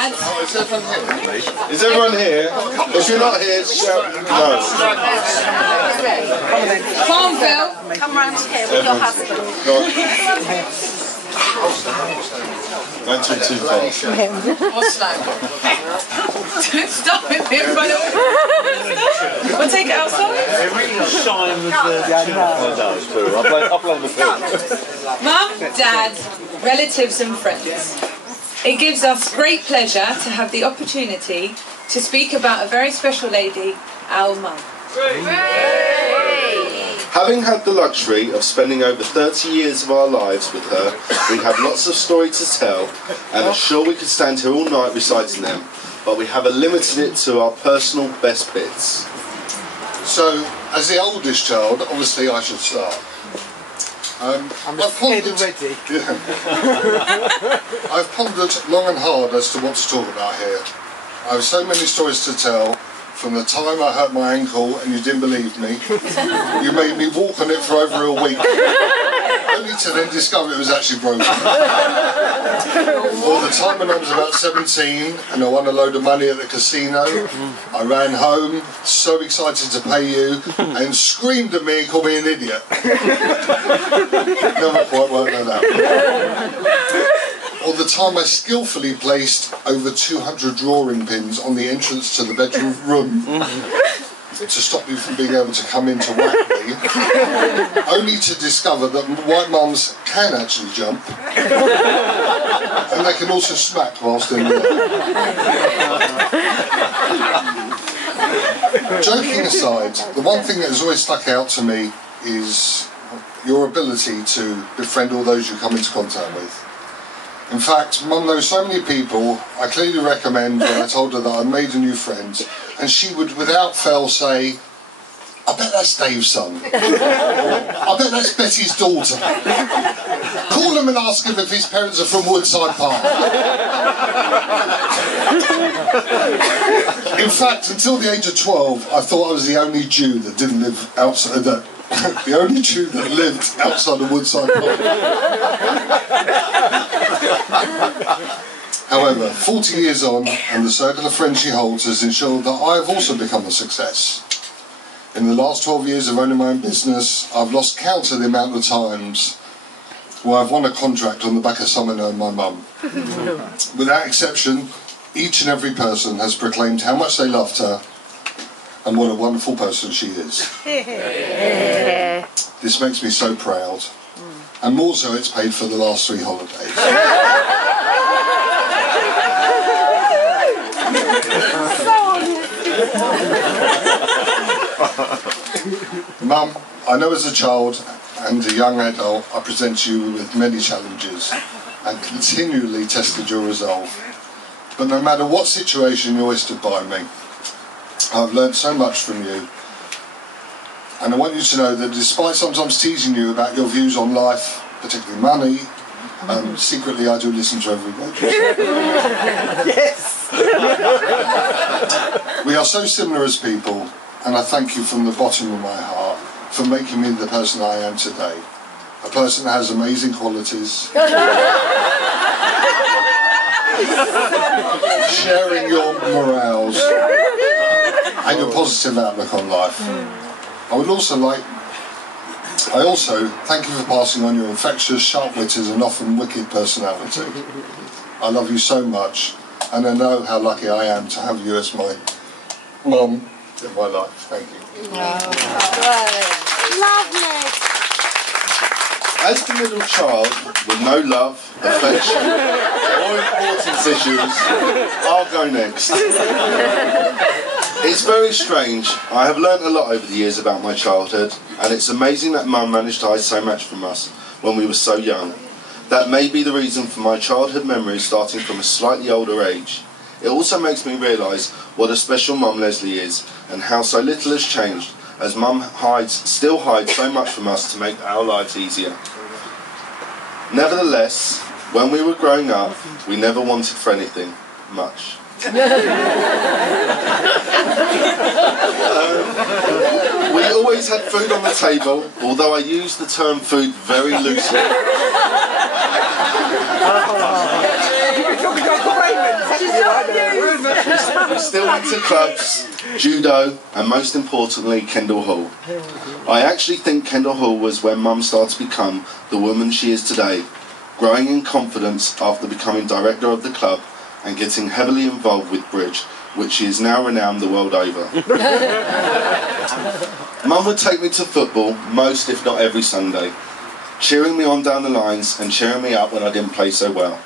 Dad. Is everyone here? If you're not here, shout no. Come on, Phil. Come round here with your husband. Don't talk too fast. What's that? Stop it in front of me. We'll take it outside. Shine with the... I'll blame the film. Mum, Dad, relatives and friends. It gives us great pleasure to have the opportunity to speak about a very special lady, our mum. Having had the luxury of spending over 30 years of our lives with her, we have lots of stories to tell and are sure we could stand here all night reciting them, but we have limited it to our personal best bits. So, as the oldest child, obviously I should start. I'm scared already. I've pondered long and hard as to what to talk about here. I have so many stories to tell. From the time I hurt my ankle and you didn't believe me, you made me walk on it for over a week, only to then discover it was actually broken. Or the time when I was about 17 and I won a load of money at the casino, I ran home, so excited to pay you, and screamed at me and called me an idiot. Never quite worked that out. Or the time I skillfully placed over 200 drawing pins on the entrance to the bedroom room to stop you from being able to come in to whack me, only to discover that white mums can actually jump, and they can also smack whilst in there. Joking aside, the one thing that has always stuck out to me is your ability to befriend all those you come into contact with. In fact, Mum knows so many people. I clearly recommend when I told her that I'd made a new friend, and she would without fail say, I bet that's Dave's son. Or, I bet that's Betty's daughter. Call him and ask him if his parents are from Woodside Park. In fact, until the age of 12, I thought I was the only Jew that didn't live outside that. The only Jew that lived outside of Woodside Park. However, 40 years on, and the circle of friends she holds has ensured that I have also become a success. In the last 12 years of owning my own business, I've lost count of the amount of times where I've won a contract on the back of someone knowing my mum. Without exception, each and every person has proclaimed how much they loved her and what a wonderful person she is. This makes me so proud. And more so, it's paid for the last 3 holidays. Mum, I know as a child and a young adult I present you with many challenges and continually tested your resolve. But no matter what situation you always stood by me. I've learned so much from you. And I want you to know that despite sometimes teasing you about your views on life, particularly money, secretly I do listen to every word you say. Yes! We are so similar as people, and I thank you from the bottom of my heart for making me the person I am today. A person that has amazing qualities. Sharing your morals and your positive outlook on life. I also thank you for passing on your infectious, sharp-witted and often wicked personality. I love you so much, and I know how lucky I am to have you as my mum in my life. Thank you. Lovely. As the middle child with no love, affection or importance issues, I'll go next. It's very strange. I have learnt a lot over the years about my childhood, and it's amazing that Mum managed to hide so much from us when we were so young. That may be the reason for my childhood memories starting from a slightly older age. It also makes me realise what a special Mum Leslie is, and how so little has changed, as Mum still hides so much from us to make our lives easier. Nevertheless, when we were growing up, we never wanted for anything much. We always had food on the table, although I use the term food very loosely. We still went to clubs, judo, and most importantly, Kendall Hall. I actually think Kendall Hall was where Mum started to become the woman she is today, growing in confidence after becoming director of the club and getting heavily involved with bridge, which she is now renowned the world over. Mum would take me to football most, if not every Sunday, cheering me on down the lines and cheering me up when I didn't play so well.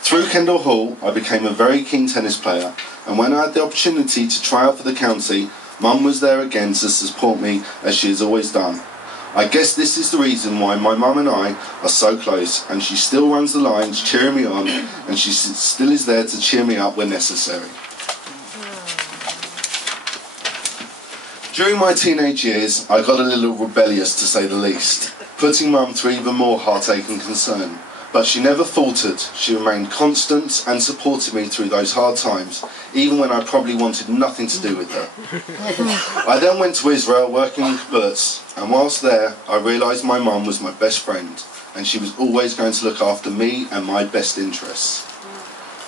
Through Kendall Hall, I became a very keen tennis player, and when I had the opportunity to try out for the county, Mum was there again to support me as she has always done. I guess this is the reason why my mum and I are so close, and she still runs the lines cheering me on, and she still is there to cheer me up when necessary. During my teenage years, I got a little rebellious to say the least, putting Mum through even more heartache and concern. But she never faltered. She remained constant and supported me through those hard times, even when I probably wanted nothing to do with her. I then went to Israel working in kibbutz, and whilst there, I realised my mum was my best friend, and she was always going to look after me and my best interests.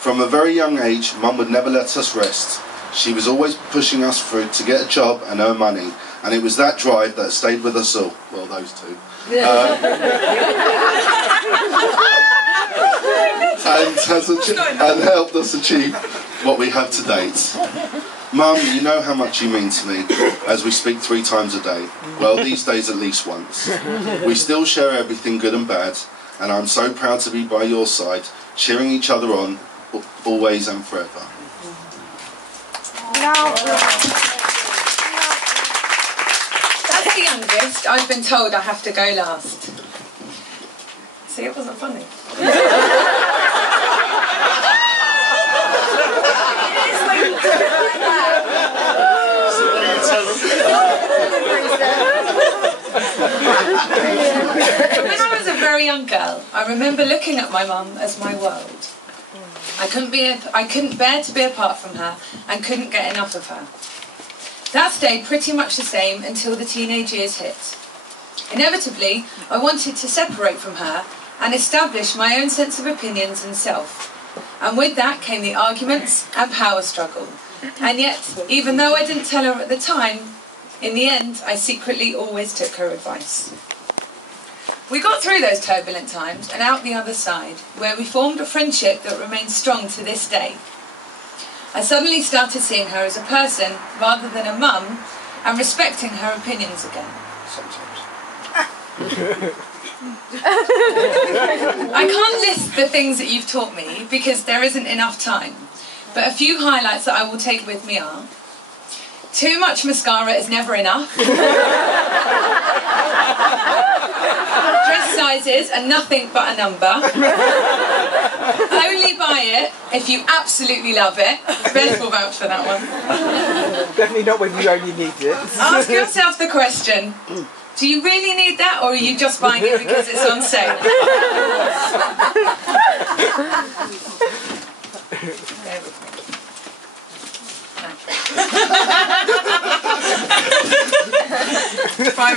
From a very young age, Mum would never let us rest. She was always pushing us through to get a job and earn money, and it was that drive that stayed with us all. Well, those two. And helped us achieve what we have to date. Mum, you know how much you mean to me, as we speak 3 times a day. Well, these days at least once. We still share everything good and bad, and I'm so proud to be by your side, cheering each other on, always and forever. As the youngest, I've been told I have to go last. See, it wasn't funny. When I was a very young girl, I remember looking at my mum as my world. I couldn't bear to be apart from her and couldn't get enough of her. That stayed pretty much the same until the teenage years hit. Inevitably, I wanted to separate from her and establish my own sense of opinions and self. And with that came the arguments and power struggle. And yet, even though I didn't tell her at the time, in the end, I secretly always took her advice. We got through those turbulent times and out the other side, where we formed a friendship that remains strong to this day. I suddenly started seeing her as a person rather than a mum and respecting her opinions again. Sometimes. I can't list the things that you've taught me because there isn't enough time, but a few highlights that I will take with me are: too much mascara is never enough. Dress sizes are nothing but a number. Only buy it if you absolutely love it. Beth will vouch for that one. Definitely not when you only need it. Ask yourself the question: do you really need that, or are you just buying it because it's on sale? Bear with me.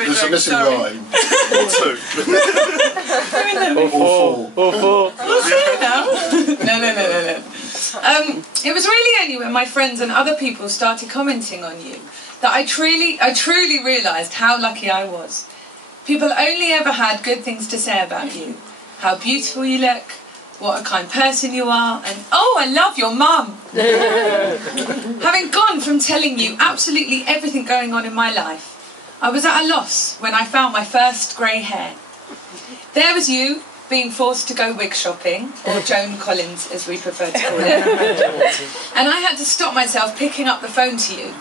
There's a missing line. Or 2. Or 4. No. It was really only when my friends and other people started commenting on you that I truly realised how lucky I was. People only ever had good things to say about you. How beautiful you look, what a kind person you are, and oh, I love your mum. Having gone from telling you absolutely everything going on in my life, I was at a loss when I found my first grey hair. There was you, being forced to go wig shopping, or Joan Collins as we prefer to call it, and I had to stop myself picking up the phone to you.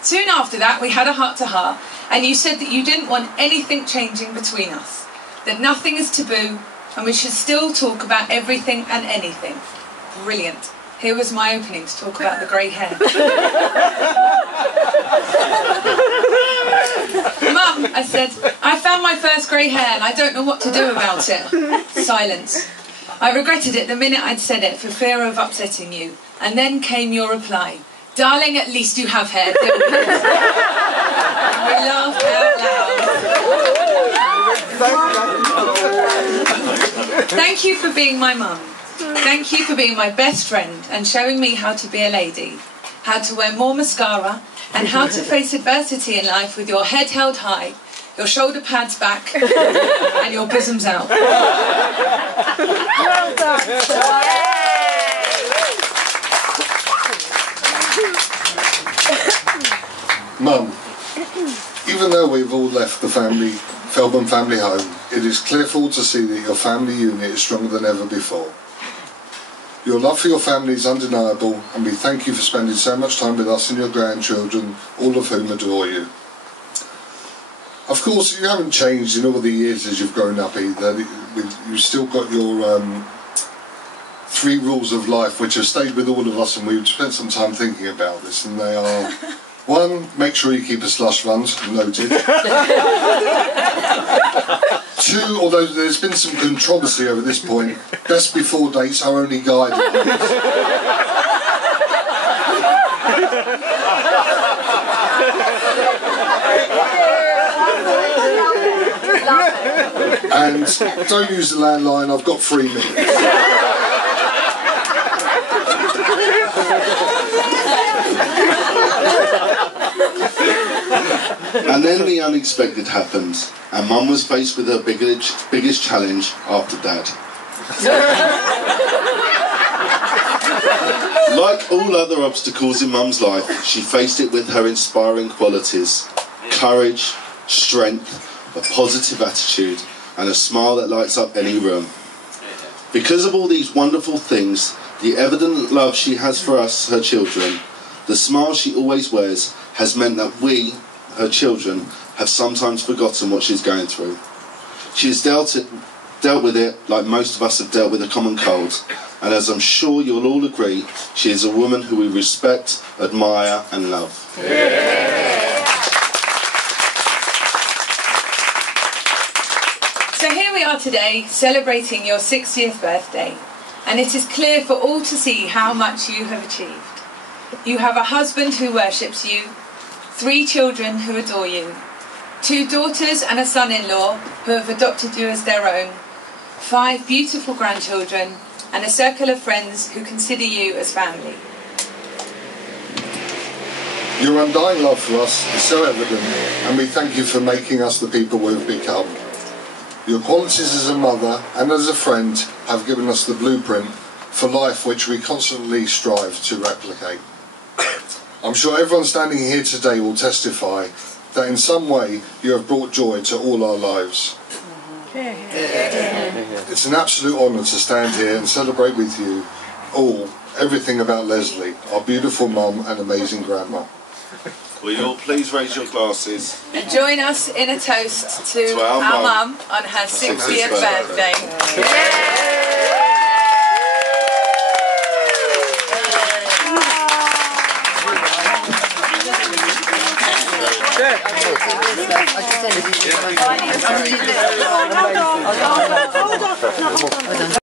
Soon after that we had a heart-to-heart, and you said that you didn't want anything changing between us, that nothing is taboo, and we should still talk about everything and anything. Brilliant. Here was my opening to talk about the grey hair. Mum, I said, I found my first grey hair and I don't know what to do about it. Silence. I regretted it the minute I'd said it for fear of upsetting you. And then came your reply. Darling, at least you have hair. We laughed out loud. Thank you for being my mum. Thank you for being my best friend and showing me how to be a lady, how to wear more mascara, and how to face adversity in life with your head held high, your shoulder pads back, and your bosoms out. Well done. Mum, even though we've all left the Feldman family home, it is clearful to see that your family unit is stronger than ever before. Your love for your family is undeniable, and we thank you for spending so much time with us and your grandchildren, all of whom adore you. Of course, you haven't changed in all the years as you've grown up either. You've still got your 3 rules of life, which have stayed with all of us, and we've spent some time thinking about this, and they are: 1, make sure you keep a slush fund, noted. 2, although there's been some controversy over this point, best before dates are only guidelines. And don't use the landline, I've got 3 minutes. And then the unexpected happened, and Mum was faced with her biggest challenge after Dad. Like all other obstacles in Mum's life, she faced it with her inspiring qualities: courage, strength, a positive attitude, and a smile that lights up any room. Because of all these wonderful things, the evident love she has for us, her children, the smile she always wears, has meant that we, her children, have sometimes forgotten what she's going through. She has dealt with it like most of us have dealt with a common cold, and as I'm sure you'll all agree, she is a woman who we respect, admire and love. So here we are today, celebrating your 60th birthday, and it is clear for all to see how much you have achieved. You have a husband who worships you, 3 children who adore you, 2 daughters and a son-in-law who have adopted you as their own, 5 beautiful grandchildren, and a circle of friends who consider you as family. Your undying love for us is so evident, and we thank you for making us the people we've become. Your qualities as a mother and as a friend have given us the blueprint for life which we constantly strive to replicate. I'm sure everyone standing here today will testify that in some way you have brought joy to all our lives. It's an absolute honour to stand here and celebrate with you all everything about Leslie, our beautiful mum and amazing grandma. Will you all please raise your glasses And join us in a toast to our our mum mum on her 60th 60th birthday. Yeah.